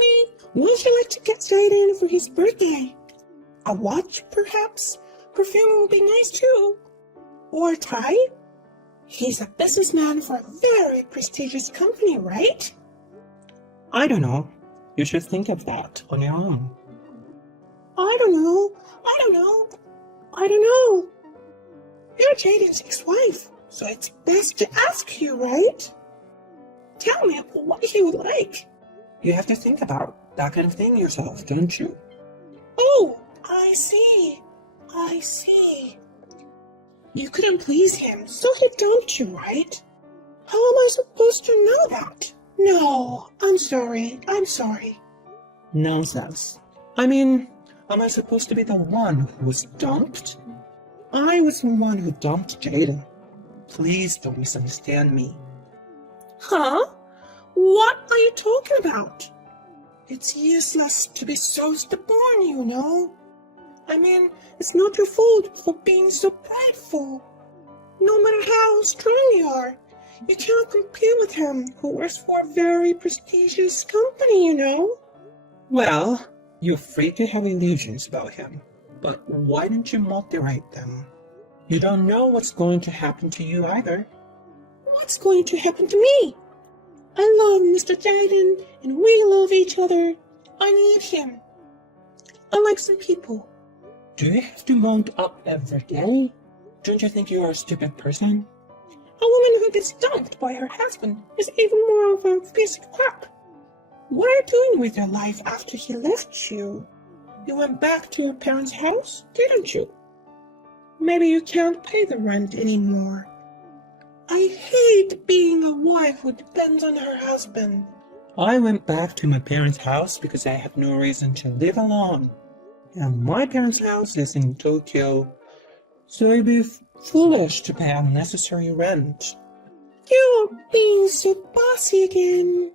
Naomi, what would you like to get Jaden for his birthday? A watch, perhaps? Perfume would be nice too. Or a tie? He's a businessman for a very prestigious company, right? I don't know. You should think of that on your own. I don't know. You're Jaden's ex-wife, so it's best to ask you, right? Tell me what he would like. You have to think about that kind of thing yourself, don't you? Oh, I see. You couldn't please him, so he dumped you, right? How am I supposed to know that? No, I'm sorry. Nonsense. I mean, am I supposed to be the one who was dumped? I was the one who dumped Jaden. Please don't misunderstand me. Huh? What are you talking about? It's useless to be so stubborn, you know. I mean, it's not your fault for being so prideful. No matter how strong you are, you can't compete with him who works for a very prestigious company, you know. Well, you're free to have illusions about him, but why don't you moderate them? You don't know what's going to happen to you either. What's going to happen to me? I love Mr. Jaden, and we love each other. I need him. Unlike some people. Do you have to mount up every day? Don't you think you are a stupid person? A woman who gets dumped by her husband is even more of a piece of crap. What are you doing with your life after he left you? You went back to your parents' house, didn't you? Maybe you can't pay the rent anymore. I hate being a wife who depends on her husband. I went back to my parents' house because I had no reason to live alone. And my parents' house is in Tokyo, so it'd be foolish to pay unnecessary rent. You're being so bossy again.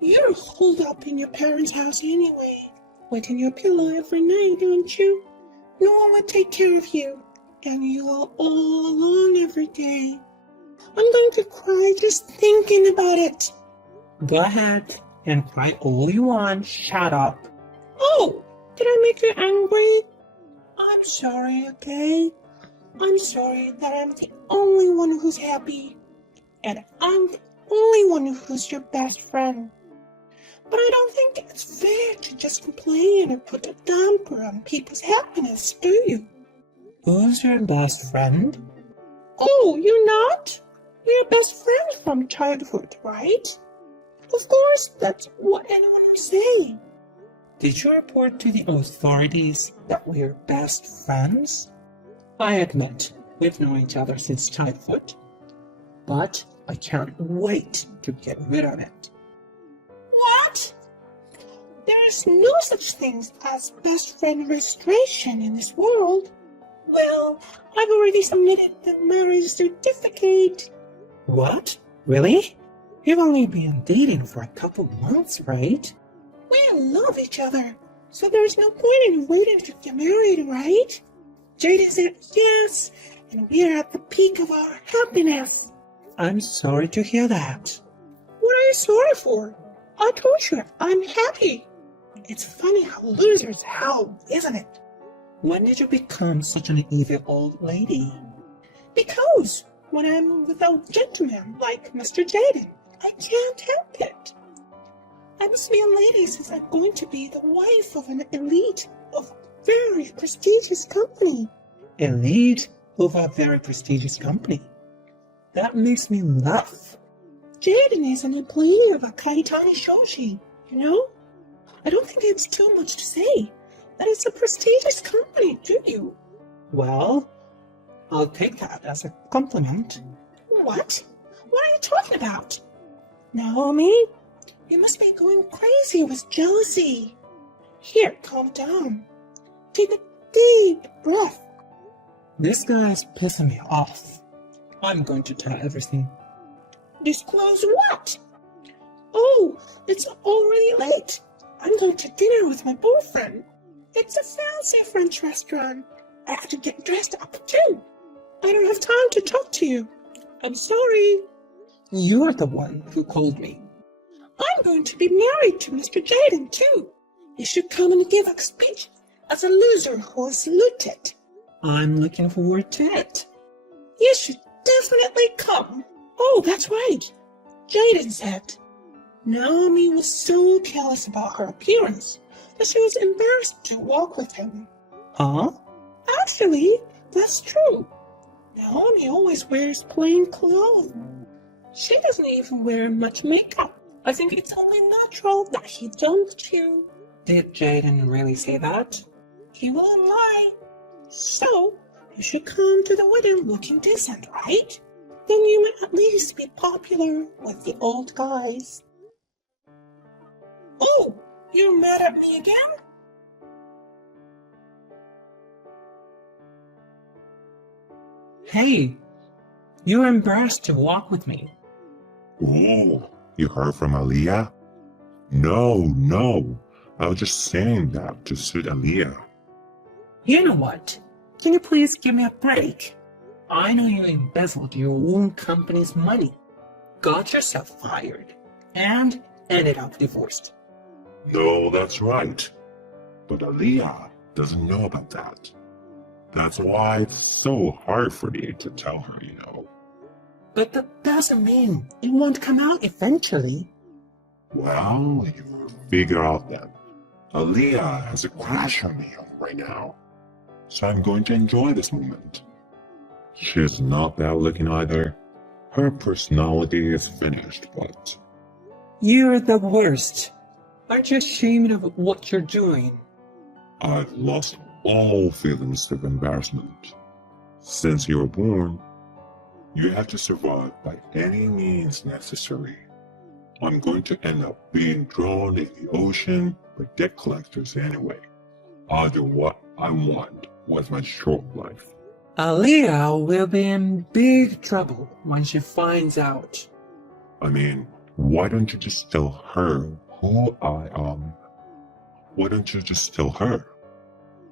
You're holed up in your parents' house anyway, wetting your pillow every night, don't you? No one would take care of you, and you are all alone every day. I'm going to cry just thinking about it. Go ahead and cry all you want. Shut up. Oh, did I make you angry? I'm sorry, okay? I'm sorry that I'm the only one who's happy. And I'm the only one who's your best friend. But I don't think it's fair to just complain or put a damper on people's happiness, do you? Who's your best friend? Oh, you're not? We're best friends from childhood, right? Of course, that's what anyone would say. Did you report to the authorities that we're best friends? I admit, we've known each other since childhood, but I can't wait to get rid of it. What? There's no such thing as best friend registration in this world. Well, I've already submitted the marriage certificate. What? Really? You've only been dating for a couple months, right? We love each other, so there's no point in waiting to get married, right? Jada said yes, and we're at the peak of our happiness. I'm sorry to hear that. What are you sorry for? I told you I'm happy. It's funny how losers howl, isn't it? When did you become such an evil old lady? Because when I'm with a gentleman like Mr. Jaden, I can't help it. I must be a lady since I'm going to be the wife of an elite of a very prestigious company. Elite of a very prestigious company? That makes me laugh. Jaden is an employee of a Kaitani Shoshi, you know? I don't think it's too much to say that it's a prestigious company, do you? Well, I'll take that as a compliment. What? What are you talking about? Naomi, you must be going crazy with jealousy. Here, calm down. Take a deep breath. This guy's pissing me off. I'm going to tell everything. Disclose what? Oh, it's already late. I'm going to dinner with my boyfriend. It's a fancy French restaurant. I have to get dressed up too. I don't have time to talk to you. I'm sorry. You're the one who called me. I'm going to be married to Mr. Jaden, too. You should come and give a speech as a loser who is saluted. I'm looking forward to it. You should definitely come. Oh, that's right. Jaden said Naomi was so careless about her appearance that she was embarrassed to walk with him. Huh? Actually, that's true. Naomi always wears plain clothes. She doesn't even wear much makeup. I think it's only natural that he dumped you. Did Jaden really say that? He won't lie. So, you should come to the wedding looking decent, right? Then you might at least be popular with the old guys. Oh, you're mad at me again? Hey, you were embarrassed to walk with me. Oh, you heard from Aaliyah? No. I was just saying that to suit Aaliyah. You know what? Can you please give me a break? I know you embezzled your own company's money, got yourself fired, and ended up divorced. No, that's right. But Aaliyah doesn't know about that. That's why it's so hard for me to tell her, you know. But that doesn't mean it won't come out eventually. Well, you figure out that Aaliyah has a crush on me right now. So I'm going to enjoy this moment. She's not bad looking either. Her personality is finished, but You're the worst. Aren't you ashamed of what you're doing? I've lost all feelings of embarrassment. Since you were born, you have to survive by any means necessary. I'm going to end up being drawn in the ocean by debt collectors anyway. I'll do what I want with my short life. Aaliyah will be in big trouble when she finds out. I mean, why don't you just tell her who I am? Why don't you just tell her?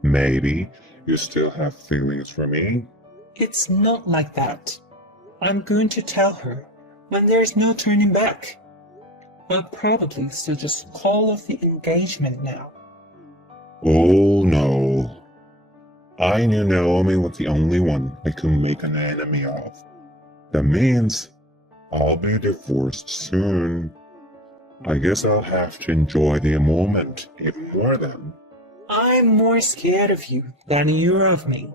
Maybe you still have feelings for me? It's not like that. I'm going to tell her when there's no turning back. I'll probably still just call off the engagement now. Oh no. I knew Naomi was the only one I could make an enemy of. That means I'll be divorced soon. I guess I'll have to enjoy the moment even more then. I'm more scared of you than you're of me.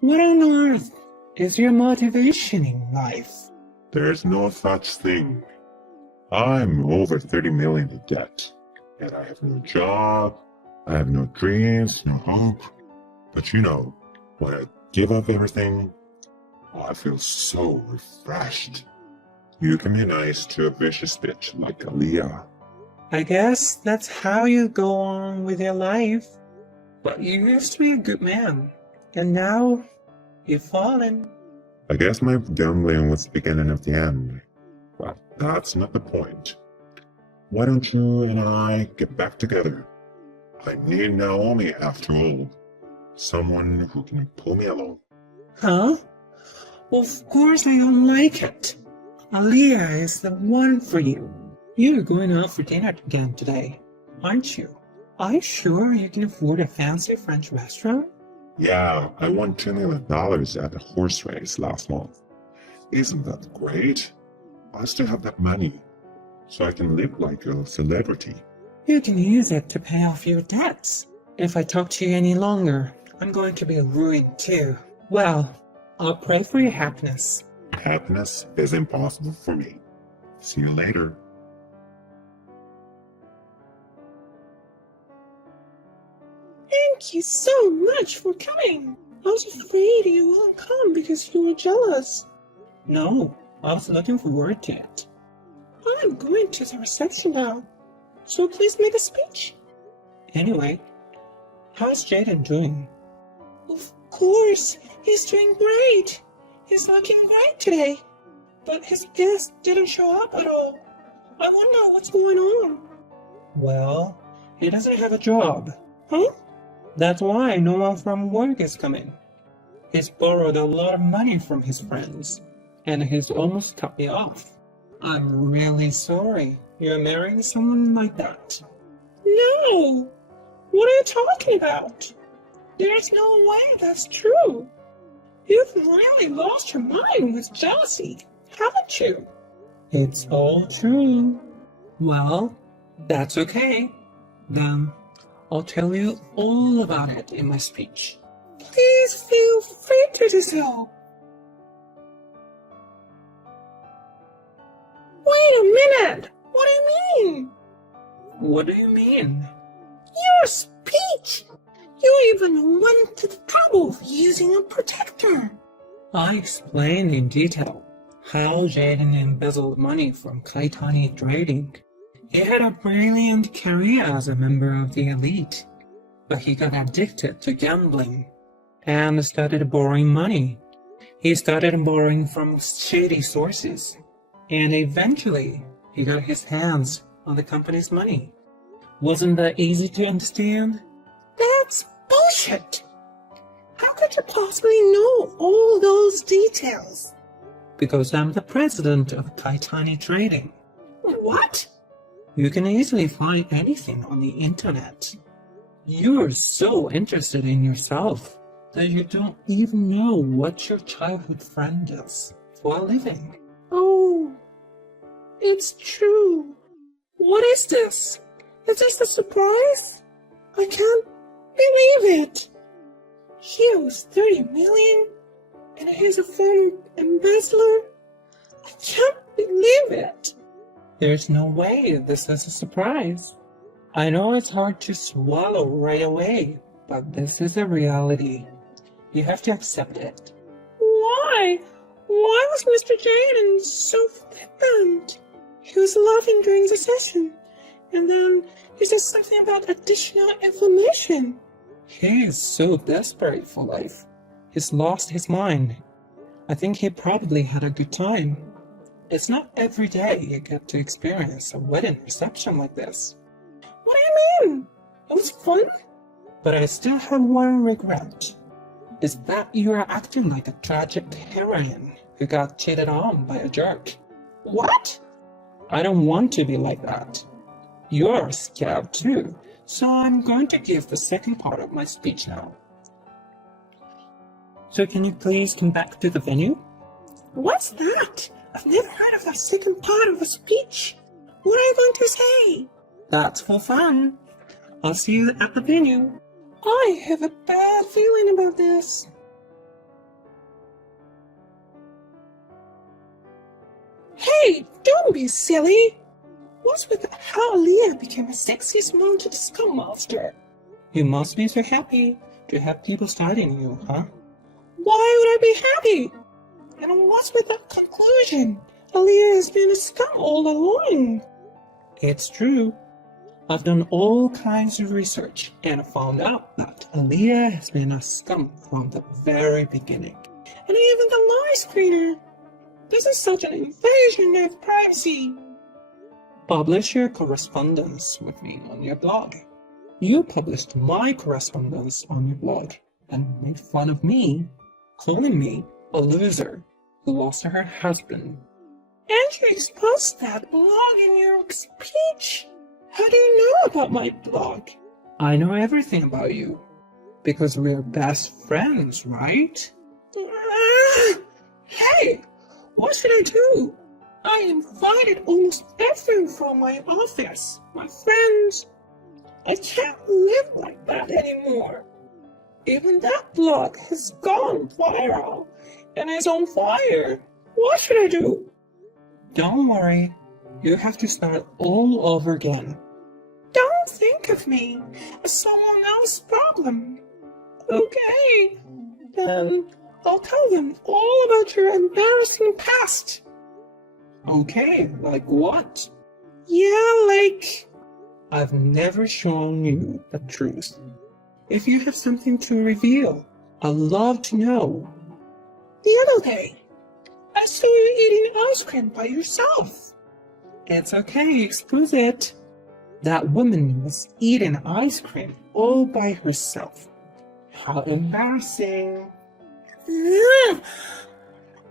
What on earth is your motivation in life? There's no such thing. I'm over 30 million in debt, and I have no job, I have no dreams, no hope. But you know, when I give up everything, I feel so refreshed. You can be nice to a vicious bitch like Aaliyah. I guess that's how you go on with your life. But you used to be a good man, and now you've fallen. I guess my gambling was the beginning of the end. But that's not the point. Why don't you and I get back together? I need Naomi after all. Someone who can pull me along. Huh? Of course I don't like it. Aaliyah is the one for you. You're going out for dinner again today, aren't you? Are you sure you can afford a fancy French restaurant? Yeah, I won $2 million at a horse race last month. Isn't that great? I still have that money, so I can live like a celebrity. You can use it to pay off your debts. If I talk to you any longer, I'm going to be ruined too. Well, I'll pray for your happiness. Happiness is impossible for me. See you later. Thank you so much for coming. I was afraid you wouldn't come because you were jealous. No, I was looking forward to it. I'm going to the reception now, so please make a speech. Anyway, how's Jaden doing? Of course, he's doing great. He's looking great today. But his guest didn't show up at all. I wonder what's going on. Well, he doesn't have a job. Huh? That's why no one from work is coming. He's borrowed a lot of money from his friends, and he's almost cut me off. I'm really sorry. You're marrying someone like that? No! What are you talking about? There's no way that's true. You've really lost your mind with jealousy, haven't you? It's all true. Well, that's okay. Then I'll tell you all about it in my speech. Please feel free to do so. Wait a minute! What do you mean? What do you mean? Your speech! You even went to the trouble of using a protector. I explained in detail how Jaden embezzled money from Kaitani Trading. He had a brilliant career as a member of the elite, but he got addicted to gambling and started borrowing money. He started borrowing from shady sources, and eventually he got his hands on the company's money. Wasn't that easy to understand? That's bullshit. How could you possibly know all those details? Because I'm the president of Kaitani Trading. What? You can easily find anything on the internet. You're so interested in yourself that you don't even know what your childhood friend does for a living. Oh, it's true. What is this? Is this a surprise? I can't believe it. He owes 30 million and he's a former embezzler. I can't believe it. There's no way this is a surprise. I know it's hard to swallow right away, but this is a reality. You have to accept it. Why? Why was Mr. Jaden so flippant? He was laughing during the session, and then he said something about additional information. He is so desperate for life. He's lost his mind. I think he probably had a good time. It's not every day you get to experience a wedding reception like this. What do you mean? It was fun? But I still have one regret. Is that you are acting like a tragic heroine who got cheated on by a jerk. What? I don't want to be like that. You're scared too, so I'm going to give the second part of my speech now. So can you please come back to the venue? What's that? I've never heard of a second part of a speech. What are you going to say? That's for fun. I'll see you at the venue. I have a bad feeling about this. Hey, don't be silly. What's with how Aaliyah became a sexiest mounted scum monster? You must be so happy to have people studying you, huh? Why would I be happy? And what's with that conclusion? Aaliyah has been a scum all along. It's true. I've done all kinds of research and found out that Aaliyah has been a scum from the very beginning. And even the lie screener. This is such an invasion of privacy. Publish your correspondence with me on your blog. You published my correspondence on your blog and made fun of me, calling me a loser who lost her husband. And you exposed that blog in your speech. How do you know about my blog? I know everything about you because we're best friends, right? Hey, what should I do? I invited almost everyone from my office, my friends. I can't live like that anymore. Even that blog has gone viral and is on fire. What should I do? Don't worry. You have to start all over again. Don't think of me as someone else's problem. Okay, then I'll tell them all about your embarrassing past. Okay, like what? Yeah, like... I've never shown you the truth. If you have something to reveal, I'd love to know. The other day, I saw you eating ice cream by yourself. It's okay, excuse it. That woman was eating ice cream all by herself. How embarrassing.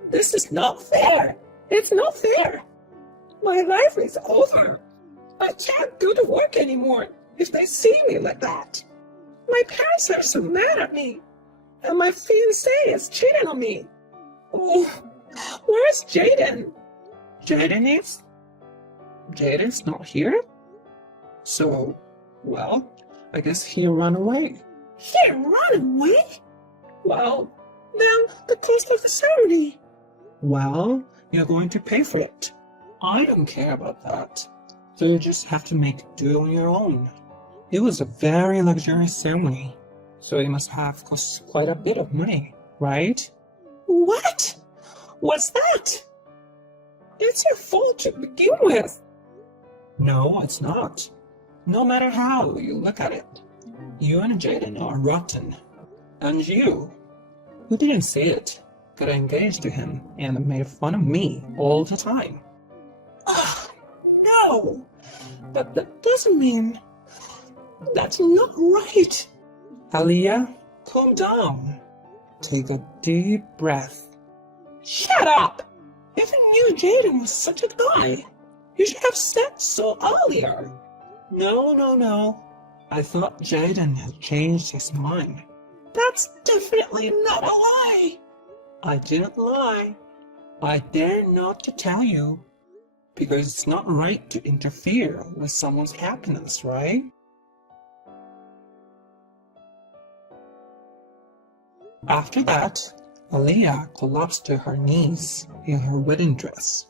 This is not fair. It's not fair. My life is over. I can't go to work anymore if they see me like that. My parents are so mad at me, and my fiancé is cheating on me. Oh, where's Jaden? Jaden is? Jaden's not here? So, well, I guess he ran away. He ran away? Well, then the cost of the ceremony. Well, you're going to pay for it. I don't care about that. So you just have to make do on your own. It was a very luxurious ceremony, so it must have cost quite a bit of money, right? What? What's that? It's your fault to begin with. No, it's not. No matter how you look at it, you and Jaden are rotten. And you, who didn't see it, got engaged to him and made fun of me all the time. No, but that doesn't mean... That's not right. Aliyah, calm down. Take a deep breath. Shut up! If you knew Jaden was such a guy, you should have said so earlier. No. I thought Jaden had changed his mind. That's definitely not a lie. I didn't lie. I dare not to tell you. Because it's not right to interfere with someone's happiness, right? After that, Aliyah collapsed to her knees in her wedding dress.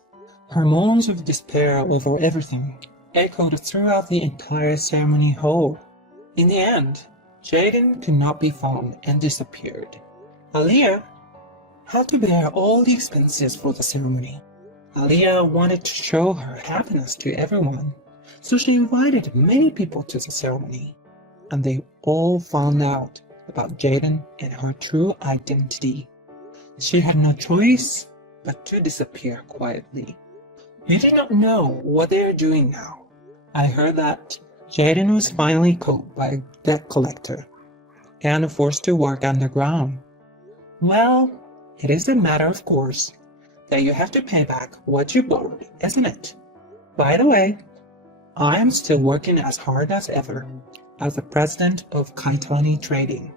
Her moans of despair over everything echoed throughout the entire ceremony hall. In the end, Jaden could not be found and disappeared. Aliyah had to bear all the expenses for the ceremony. Aliyah wanted to show her happiness to everyone, so she invited many people to the ceremony, and they all found out about Jaden and her true identity. She had no choice but to disappear quietly. We do not know what they are doing now. I heard that Jaden was finally caught by a debt collector and forced to work underground. Well, it is a matter of course that you have to pay back what you borrowed, isn't it? By the way, I am still working as hard as ever as the president of Kaitani Trading.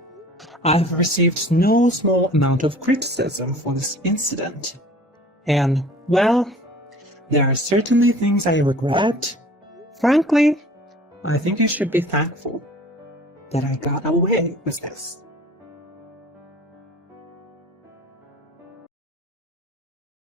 I've received no small amount of criticism for this incident. And, well, there are certainly things I regret. Frankly, I think you should be thankful that I got away with this.